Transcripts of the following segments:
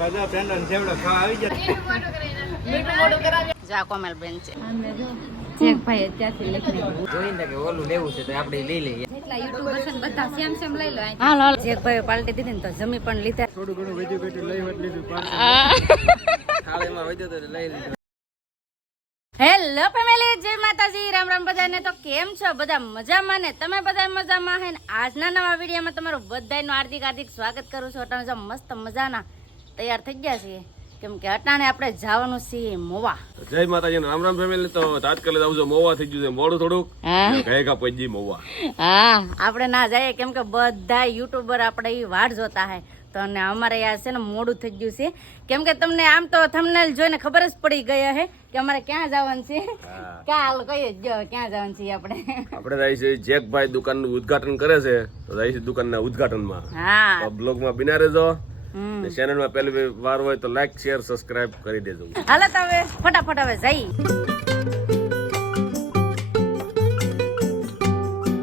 રાજા friend અને સેવડા ખાવા આવી જાય. મીઠું મોઢું કરાવી. જા કોમલ બેન છે. અમે જો ચેક ભાઈ અત્યારથી લખને જોઈને કે ઓલું લેવું છે તો આપણે લઈ લઈએ. એટલા યુટ્યુબર છે બધા સેમ સેમ લઈ લો. હાલ હાલ ચેક ભાઈ પાલટી દીધી ને તો જમી પણ લીધા. થોડું ઘણું વેજી બેઠું લઈ વટ લીધું. થાળીમાં વધ્યો તો લઈ લીધું. હેલો ફેમિલી, જય માતાજી, રામ રામ બધાને. તો કેમ છો બધા? મજામાં ને? તમે બધા મજામાં હે ને? આજના નવા વિડીયોમાં તમારું બધાનું હાર્દિક હાર્દિક સ્વાગત કરું છું. અટાણે મસ્ત મજાના તૈયાર થઈ ગયા છીએ, કેમ કે અટાણે આપણે જવાનું છીએ મોવા. જય માતાજી, રામ રામ ફેમિલી. તો તાત્કાલિક આવજો, મોવા થઈ ગયું છે મોડું થોડુંક. ગયકા પજી મોવા. હા, આપણે ના જઈએ કેમ કે બધા યુટ્યુબર આપણે ઈ વાટ જોતા હે. તો અને અમારે યાર છે ને મોડું થઈ ગયું છે, કેમ કે તમને આમ તો થંબનેલ જોઈને ખબર જ પડી ગઈ હે કે અમારે ક્યાં જવાનું છે. કાલ કહીએ જ ક્યાં જવાનું છે આપણે જાય છે જેકભાઈ દુકાનનું ઉદ્ઘાટન કરે છે, તો જાય છે દુકાનના ઉદ્ઘાટનમાં. હા, બ્લોગમાં બિના રહેજો. ચેનલમાં પહેલી વાર હોય તો લાઈક શેર સબસ્ક્રાઇબ કરી દેજો. હાલો તો હવે ફટાફટ હવે જઈ.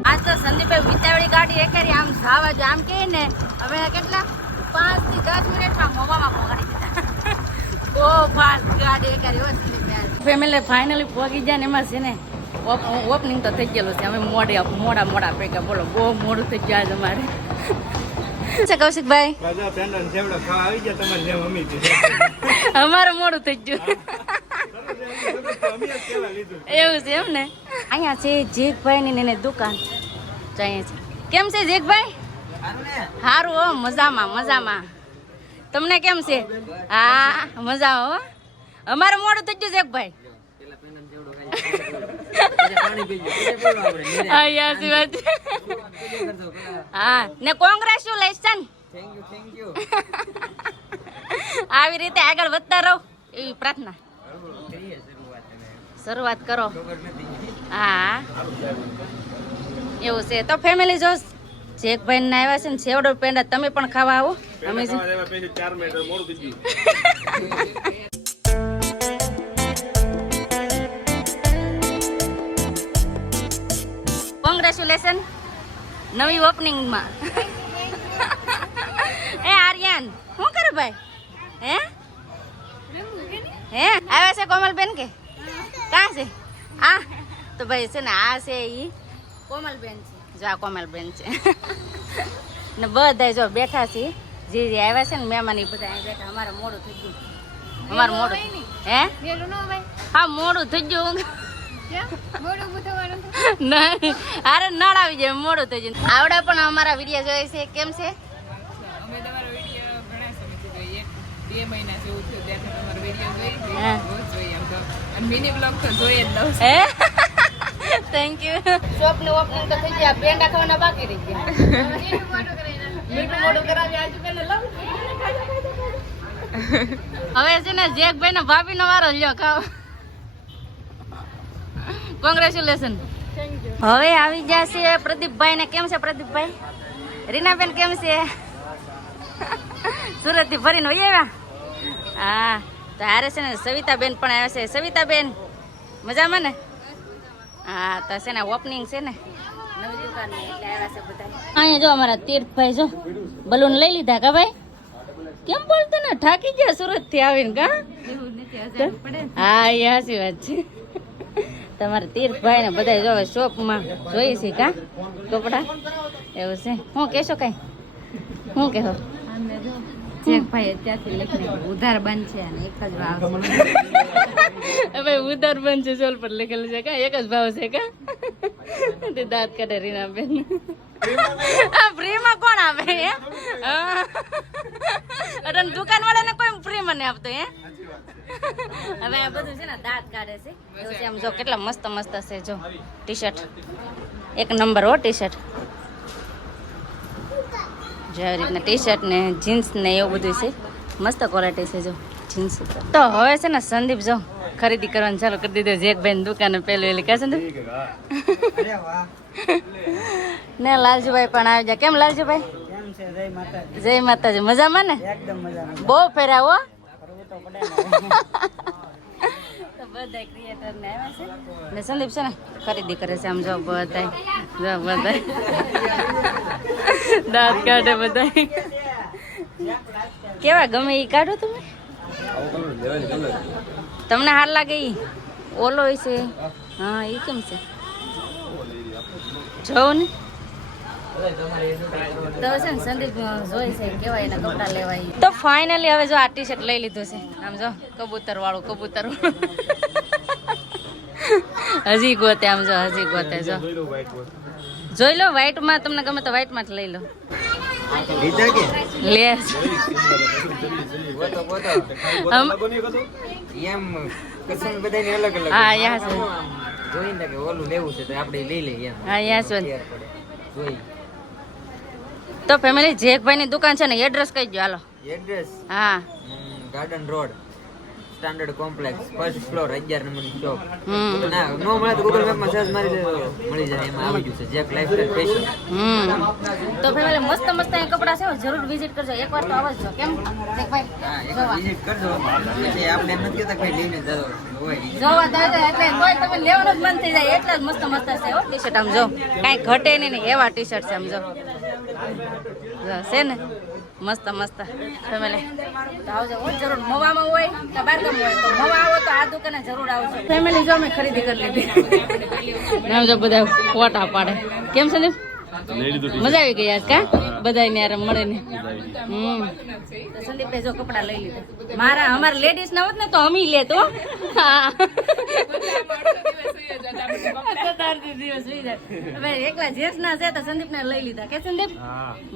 આજ તો સંદીપભાઈ વિચાવડી ગાડી એકેરી આમ જાવા જો આમ કહે ને હવે કેટલા 5 થી 10 મિનિટમાં મોવામાં પહોંચી દીધા. બહુ ફાસ્ટ ગાડી એકેરી હોય સંદીપભાઈ. ફેમિલી ફાઇનલી પહોંચી જાય ને એમાં છે ને ઓપનિંગ તો થઈ ગયેલું છે. અમે મોડા પૈકા બોલો, બહુ મોડું થઈ ગયું આજે અમારે. છે કૌશિકભાઈ, રાજા ફ્રેન્ડ અને સેવડા ખાવા આવી જાય તમારી જેમ અમી છે. અમારું મોડું થઈ ગયું. અમે જ પેલા લીધું. એવું છે એમ ને? અહીંયા છે જેકભાઈ ની એને દુકાન જાય છે. કેમ છે જેકભાઈ? સારું હો, મજામાં મજામાં. તમને કેમ છે? હા, મજા હો. અમારે મોડું થઈ ગયું જેકભાઈ. હા ને, કોંગ્રેચ્યુલેશન. આવી રીતે આગળ વધતા રહો એવી પ્રાર્થના. શરૂઆત કરો. હા, એવું છે. તો ફેમિલી જો જેકભાઈ ને આવ્યા છે ને સેવડો પેંડા, તમે પણ ખાવા આવો. અમે 4 મિનિટ મોડું થઈ ગયું. કોંગ્રેચ્યુલેશન નવી ઓપનિંગમાં. એ આર્યન શું કરે ભાઈ? હે આવ્યા છે કોમલબેન કે ક્યાં છે? આ તો ભાઈ છે ને આ છે ઈ કોમલબેન છે. જો આ કોમલબેન છે ને બધા જો બેઠા છે. જે આવ્યા છે ને મહેમાન એ બધા અહીં બેઠા. અમારે મોડું થઈ ગયું. અમારું મોડું હે? હા, મોડું થઈ ગયું. નહીં, અરે નળ આવી જાય, મોડું થઈ જાય. આવડે પણ અમારા વિડીયો જોઈએ છે. કેમ છે? અમે તમારો વિડીયો ઘણા સમયથી જોઈએ. 2 મહિના જેવું થયું ત્યારથી તમારો વિડીયો જોઈ જોઈએ. આમ તો અને મિની બ્લોગ તો જોઈએ જ દઉં. હે, થેન્ક યુ. શોપ ની ઓપનિંગ તો થઈ ગયા, પેંડા ખાવાના બાકી રહી ગયા. મીઠું મોઢું કરાવી આજુ પેલા લઉં. હવે છે ને જેકભાઈ ના ભાભી નો વારો લ્યો, ખાવ. કોંગ્રેચ્યુલેશન. હવે આવી ગયા છે પ્રદીપભાઈ ને. કેમ છે પ્રદીપભાઈ? રીનાબેન કેમ છે? સુરત થી ફરીને વહી આવ્યા. હા, તો હારે છે ને સવિતાબેન પણ આવ્યા છે. સવિતાબેન મજામાં ને? હા, તો છે ને ઓપનિંગ છે ને નવી દુકાન એટલે આવ્યા છે બધા. અહીંયા જો અમારા તીર્થભાઈ જો બલૂન લઈ લીધા. કા ભાઈ કેમ બોલતો ને? થાકી ગયા સુરત થી આવીને. કા હા, એ હાચી વાત છે. તમારે તીર્થભાઈ ને બધા જો શોપમાં જોઈ છે. કા કપડા એવું છે. હું કેશો કઈ? હું કેહો? જેકભાઈ અત્યારથી લખને ઉધાર બંધ છે અને એક જ ભાવ છે. હવે ઉધાર બંધ છે સોલ પર લખેલું છે. કા એક જ ભાવ છે? કા તે દાંત કાઢે રીનાબેન. આ ફ્રીમાં કોણ આપે? અરે દુકાન વાળાને કોઈ ફ્રીમાં નહીં આપતો. હે, હવે આ બધું છે ને દાંત કાઢે છે. એવું છે. આમ જો કેટલા મસ્ત મસ્ત છે. જો ટી-શર્ટ એક નંબર હો. ટી-શર્ટ જો આવી રીતના ટી-શર્ટ ને જીન્સ ને એવું બધું છે. મસ્ત ક્વોલિટી છે જો જીન્સ. તો હવે છે ને સંદીપ જો ખરીદી કરવાનું ચાલુ કરી દીધું. જેકભાઈ દુકાને પેલું એલી. કા સંદીપ? ને લાલજીભાઈ પણ આવી જાય. કેમ લાલજીભાઈ? જય માતાજી. મજામાં ને? બહુ ફેર્યા હો. બધા ક્રિએટર ને આવ્યા છે ને સંદીપ છે ને ખરીદી કરે છે. આમ જો બધા દાંત કાઢે બધા. કેવા ગમે એ કાઢો તમે તમને હાર લાગે ઈ ઓલો હોય છે હા એ કેમ છે જોઉં ને તો છે ને સંદીપ જોઈ છે કેવા એના કપડા લેવાય તો ફાઇનલી હવે જો આ ટી શર્ટ લઈ લીધું છે આમ જો કબૂતર વાળું હજી ગોતે આમ જો હજી ગોતે જો જોઈ લો વ્હાઈટ માં તમને ગમે તો વ્હાઈટ માં જ લઈ લો લે હા યા છે જોઈને કે ઓલું લેવું છે તો આપણે લઈ લઈએ હા યા છે તો ફેમિલી જેકભાઈ ની દુકાન છે ને એડ્રેસ કહી દો હાલો એડ્રેસ હા garden road standard complex first floor 11 નંબરની શોપ ના નો મળે તો ગૂગલ મેપ માં સર્ચ મારી દે મળી જાય એમાં આવી ગયું છે જેક લાઈફસ્ટાઈલ ફેશન તો ફેમિલી મસ્ત મસ્ત આ કપડા છે જરૂર વિઝિટ કરજો એકવાર તો આવજો કેમ જેકભાઈ હા એકવાર વિઝિટ કરજો પછી આપણે એમ નથી કહેતા કોઈ લઈને જતો હોય જોવા તો એટલે કોઈ તમે લેવાનું જ મન થઈ જાય એટલા જ મસ્ત મસ્ત છે હો ટી શર્ટ આમ જો કાઈ ઘટે નહીં એવા ટી શર્ટ છે આમ જો છે ને મસ્ત મસ્ત ફેમિલી તો આવજો જરૂર મવામાં હોય કે બારગામ હોય તો મવા આવો તો આ દુકાને જરૂર આવજો ફેમિલી જો અમે ખરીદી કરી લીધી નામ જો બધા ફોટા પાડે કેમ છે ને મજા આવી ગઈ આજ કા બધા ને યાર મળે ને તો સંદીપે જો કપડા લઈ લીધા અમારા લેડીઝ ના હોત ને તો અમી લેતો એકલા જેસ ના છે તો સંદીપ ને લઈ લીધા કે સંદીપ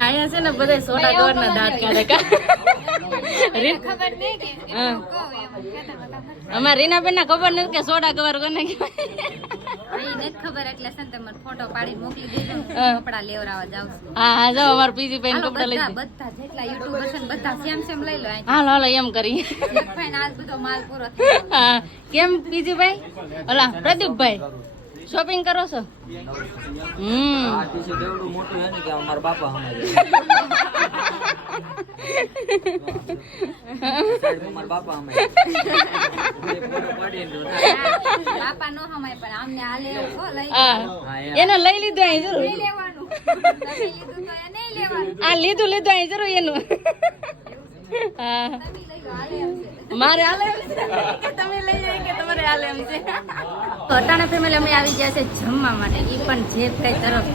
અહીંયા છે ને બધા સોડા દોર ના દાંત કાઢે કા અમાર રીનાબેન ના ખબર નથી કે સોડા કવર કોને ખબર એટલે ફોટો પાડી મોકલી દેજો કપડા લેવરાવા જાવ હા જો અમાર પીજી ભાઈ કપડા લઈ બધા જેટલા યુટ્યુબર છે બધા સેમ લઈ લો હાલો એમ કરી આજ બધો માલ પૂરો હા કેમ પીજી ભાઈ ઓલા પ્રદીપભાઈ શોપિંગ કરો છો આ ટી-શર્ટ એવડું મોટું છે ને કે અમારા બાપા હમાય અમારા બાપા હમાય ફોટો પાડી દો બાપા નો હમાય પણ આમને આ લેવો છો લઈ એને લઈ લીધું અહીં જરૂર લઈ લેવાનું તમે લીધું તો એ નહીં લેવાનું આ લીધું અહીં જરૂર એનું હા મારે હાલે કે તમે લઈ જાય કે તમારે હાલે એમ છે તો અટાણા ફેમિલી અમે આવી ગયા છે જમવા માટે ઈ પણ જેકભાઈ તરફ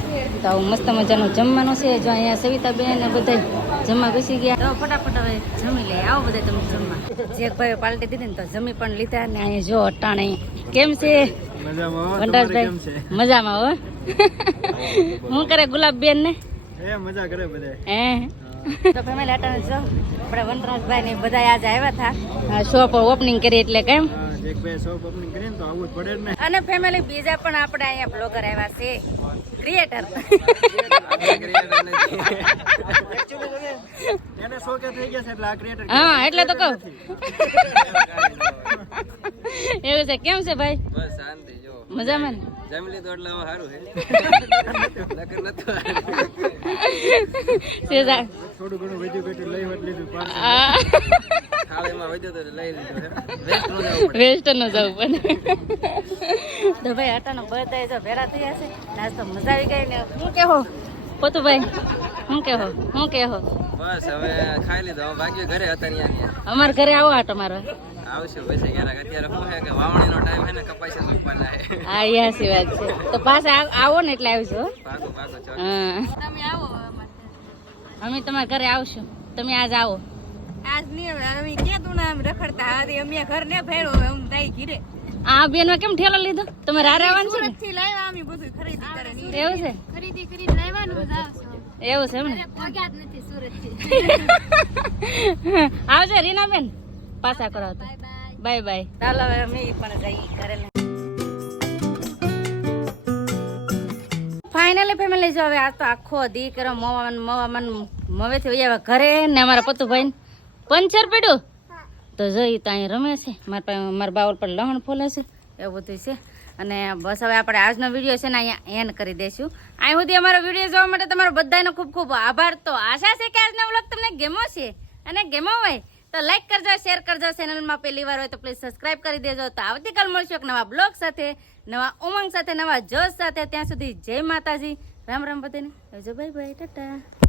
તો મસ્ત મજાનું જમવાનું છે જો અહીંયા સવિતાબેન ને બધા જમવા બેસી ગયા તો ફટાફટ હવે જમી લે આવો બધા તમે જમવા જેકભાઈ પાલટી દીધી ને તો જમી પણ લીધા ને અહીંયા જો અટાણે કેમ છે વનરાજભાઈ મજામાં હો હું કરે ગુલાબબેન ને મજા કરે બધા તો ફેમિલી અટાણે જો આપણે વનરાજભાઈ ને બધા આજે આવ્યા હતા શોપ ઓપનિંગ કરી એટલે કેમ અને ફેમિલી બીજા પણ આપણે અહીંયા બ્લોગર આવ્યા છે ક્રિએટર હા એટલે તો કહું એવું છે કેમ છે ભાઈ બસ શાંતિ જો મજામાં જમી લીધું એટલે હવે સારું છે નકર નતું થોડું ઘણું વધ્યું બેઠું લઈ લીધું થાળીમાં વધ્યું તો લઈ લીધું વેસ્ટ ન જવું પણ તો ભાઈ અટાનો બધા જો ભેળા થયા છે નાસ્તો મજા આવી ગઈ ને શું કેહો પોતુભાઈ શું કેહો બસ હવે ખાઈ લીધું હવે ભાગ્ય ઘરે હતા ત્યાં અમારા ઘરે આવો આટો મારો આવશું પછી ક્યારેક અત્યારે શું છે કે વાવણીનો ટાઈમ છે ને કપાસી સુકવાના છે હા યાસી વાત છે તો પાછા આવો ને એટલે આવીશું પાકો ચોક હા તમે આવો અમે તમારા ઘરે આવશું તમે આજ આવો આજ નહીં હવે અમે ક્યાં તું આમ રખડતા હતી અમે ઘર ને ભેળો હવે હું તાઈ ઘીરે આ બેન કેમ ઠેલો લીધો તમે રારે આવવાનું છે ને થી લાવ્યા અમે બધું ખરીદી કરે એવું છે ખરીદી કરી લાવવાનું જ એવું છે એમ ને પગ્યા જ નથી સુરત થી આવજો રીનાબેન પાછા કરો તો બાય બાય ચાલો હવે અમે પણ જઈએ ઘરે ફાઇનલી ફેમિલી જો હવે આજ તો આખો દીકરો મવામન મવેથી વયા ઘરે ને અમારા પતુભાઈ પંચર પડ્યું તો જોઈ તો અહીં રમે છે મારા બાવળ પર લહણ ફોલે છે એવું બધું છે અને બસ હવે આપણે આજનો વિડીયો છે ને અહીંયા એન્ડ કરી દઈશું અહીં સુધી અમારો વિડીયો જોવા માટે તમારો બધાનો ખૂબ ખૂબ આભાર તો આશા છે કે આજનો વ્લોગ તમને ગમ્યો છે અને ગમ્યો હોય તો લાઈક કરજો શેર કરજો ચેનલમાં પહેલી વાર હોય તો પ્લીઝ સબસ્ક્રાઇબ કરી દેજો તો આવતીકાલ મળશું એક નવા બ્લોગ સાથે નવા ઉમંગ સાથે નવા જોશ સાથે ત્યાં સુધી જય માતાજી રામ રામ બધાને બાય બાય ટાટા